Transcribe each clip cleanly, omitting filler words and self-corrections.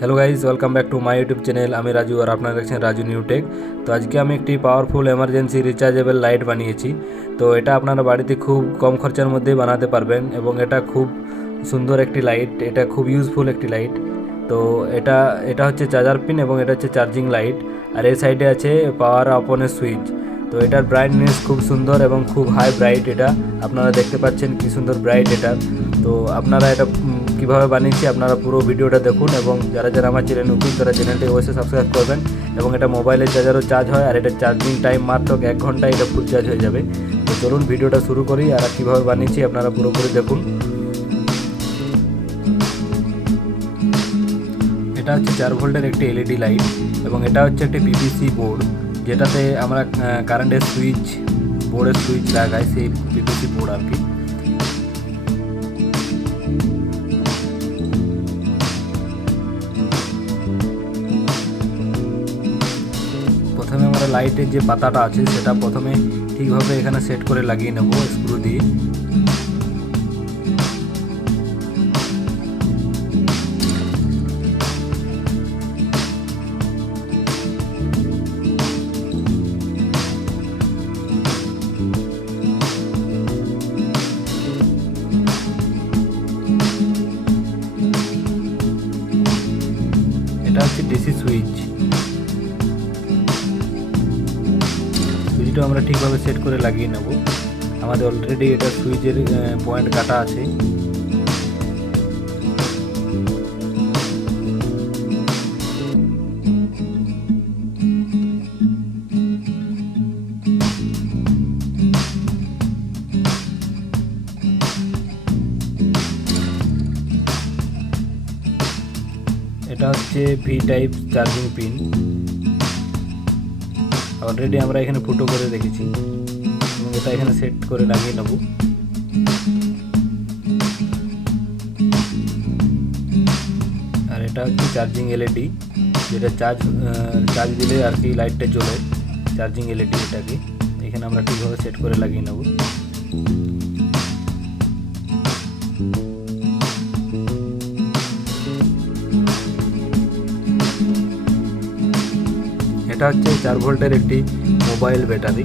Hello guys, welcome back to my YouTube channel. আমি রাজু আর আপনারা দেখছেন রাজু নিউটেক। তো আজকে আমি একটি পাওয়ারফুল এমার্জেন্সি রিচার্জেবল লাইট বানিয়েছি। তো এটা আপনারা বাড়িতে খুব কম খরচার মধ্যেই বানাতে পারবেন এবং এটা খুব সুন্দর একটি লাইট, এটা খুব ইউজফুল একটি লাইট। তো এটা এটা হচ্ছে চার্জার পিন এবং এটা হচ্ছে চার্জিং লাইট, আর এই সাইডে আছে পাওয়ার অনের সুইচ। তো এটার ব্রাইটনেস খুব সুন্দর এবং খুব হাই ব্রাইট, এটা আপনারা দেখতে পাচ্ছেন কি সুন্দর ব্রাইট এটা। তো আপনারা এটা কীভাবে বানিয়েছি আপনারা পুরো ভিডিওটা দেখুন, এবং যারা যারা আমার চ্যানেল নতুন তারা চ্যানেলটি অবশ্যই সাবস্ক্রাইব করবেন। এবং এটা মোবাইলের চার্জারও চার্জ হয়, আর এটা চার্জিং টাইম মাত্র 1 ঘন্টায় এটা ফুল চার্জ হয়ে যাবে। তো চলুন ভিডিওটা শুরু করি, আর কীভাবে বানিয়েছি আপনারা পুরোপুরি দেখুন। এটা হচ্ছে 4 ভোল্টের একটি এলইডি লাইট, এবং এটা হচ্ছে একটি পিভিসি বোর্ড, যেটাতে আমরা কারেন্টের সুইচ, বোর্ডের সুইচ লাগাই, সেই পিভিসি বোর্ড আর কি। প্রথমে আমরা লাইটের যে পাতাটা আছে সেটা প্রথমে ঠিকভাবে এখানে সেট করে লাগিয়ে নেব স্ক্রু দিয়ে। এটা হচ্ছে ডিসি সুইচ, সুইচটা আমরা ঠিকভাবে সেট করে লাগিয়ে নেব। আমাদের অলরেডি এটা সুইচের পয়েন্ট কাটা আছে। এটা হচ্ছে V type charging pin, already আমরা এখানে ফুটো করে রেখেছি, এবং এটা এখানে সেট করে লাগিয়ে নেব। আর এটা হচ্ছে চার্জিং এলইডি, যেটা চার্জ দিলে আর কি লাইটটা জ্বলে, চার্জিং এলইডি এটাকে এখানে আমরা ঠিকভাবে সেট করে লাগিয়ে নেব। এটা হচ্ছে 4 ভোল্টের একটি মোবাইল ব্যাটারি।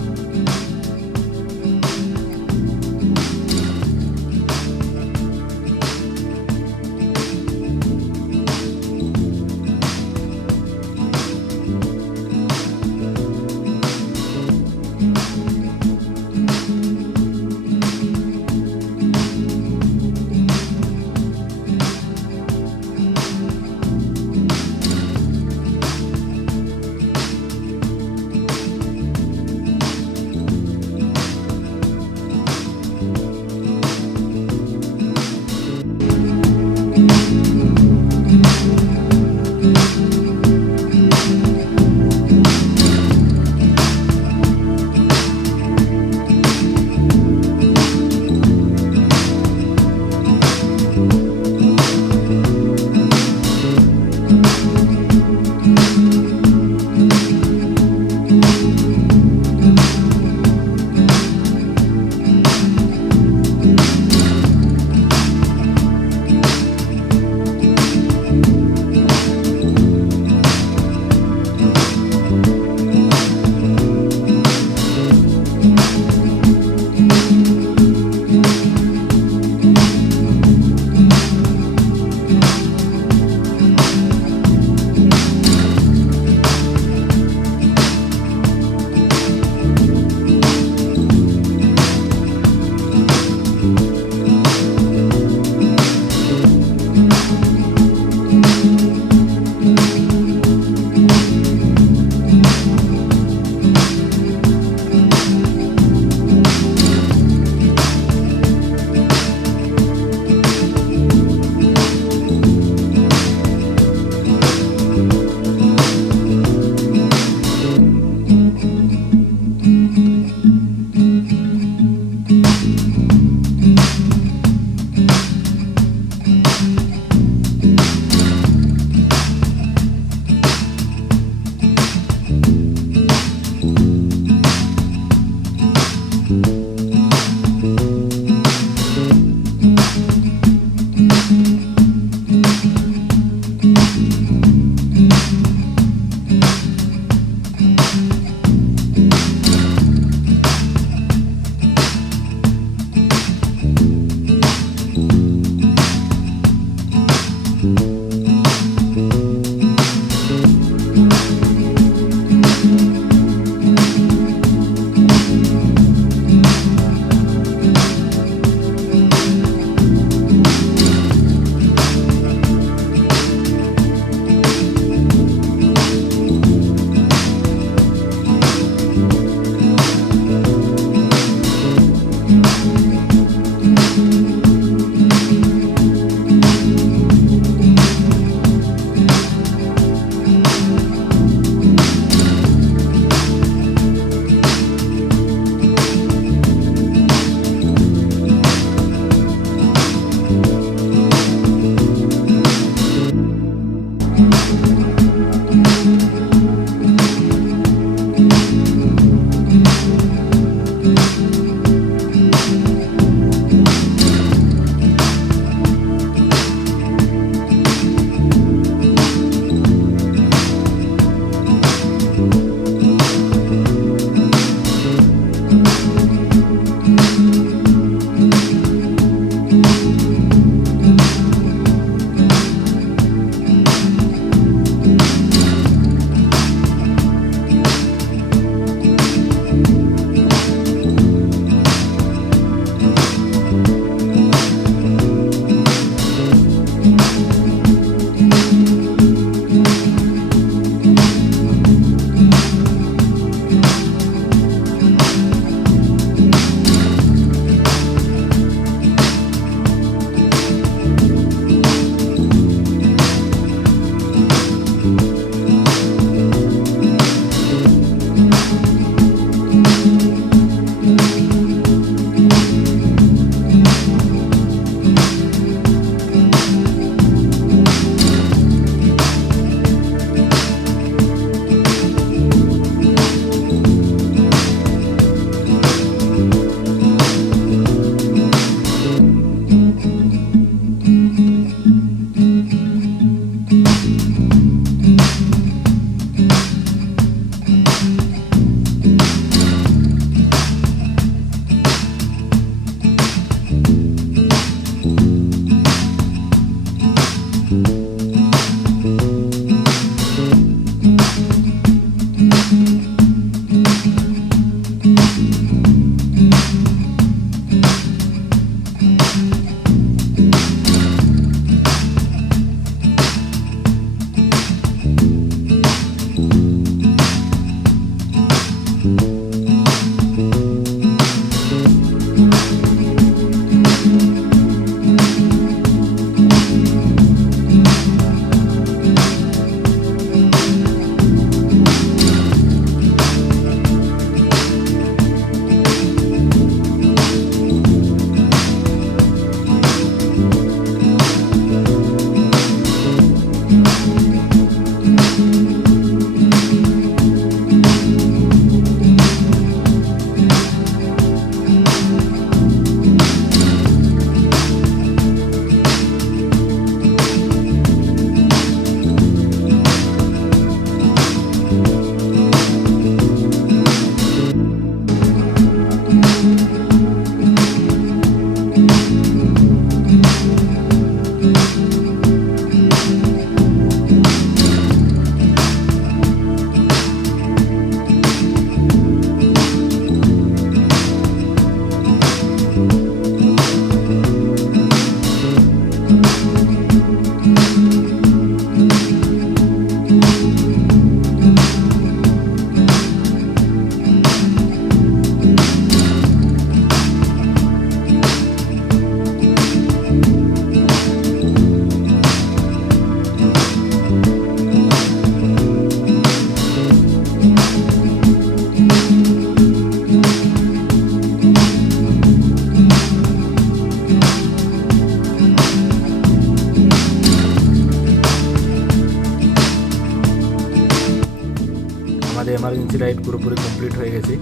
আমাদের এমার্জেন্সি লাইট পুরোপুরি কমপ্লিট হয়ে গেছে।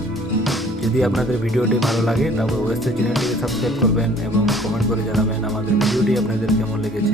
যদি আপনাদের ভিডিওটি ভালো লাগে তবে অবশ্যই চ্যানেলটিকে সাবস্ক্রাইব করবেন এবং কমেন্ট করে জানাবেন আমাদের ভিডিওটি আপনাদের কেমন লেগেছে।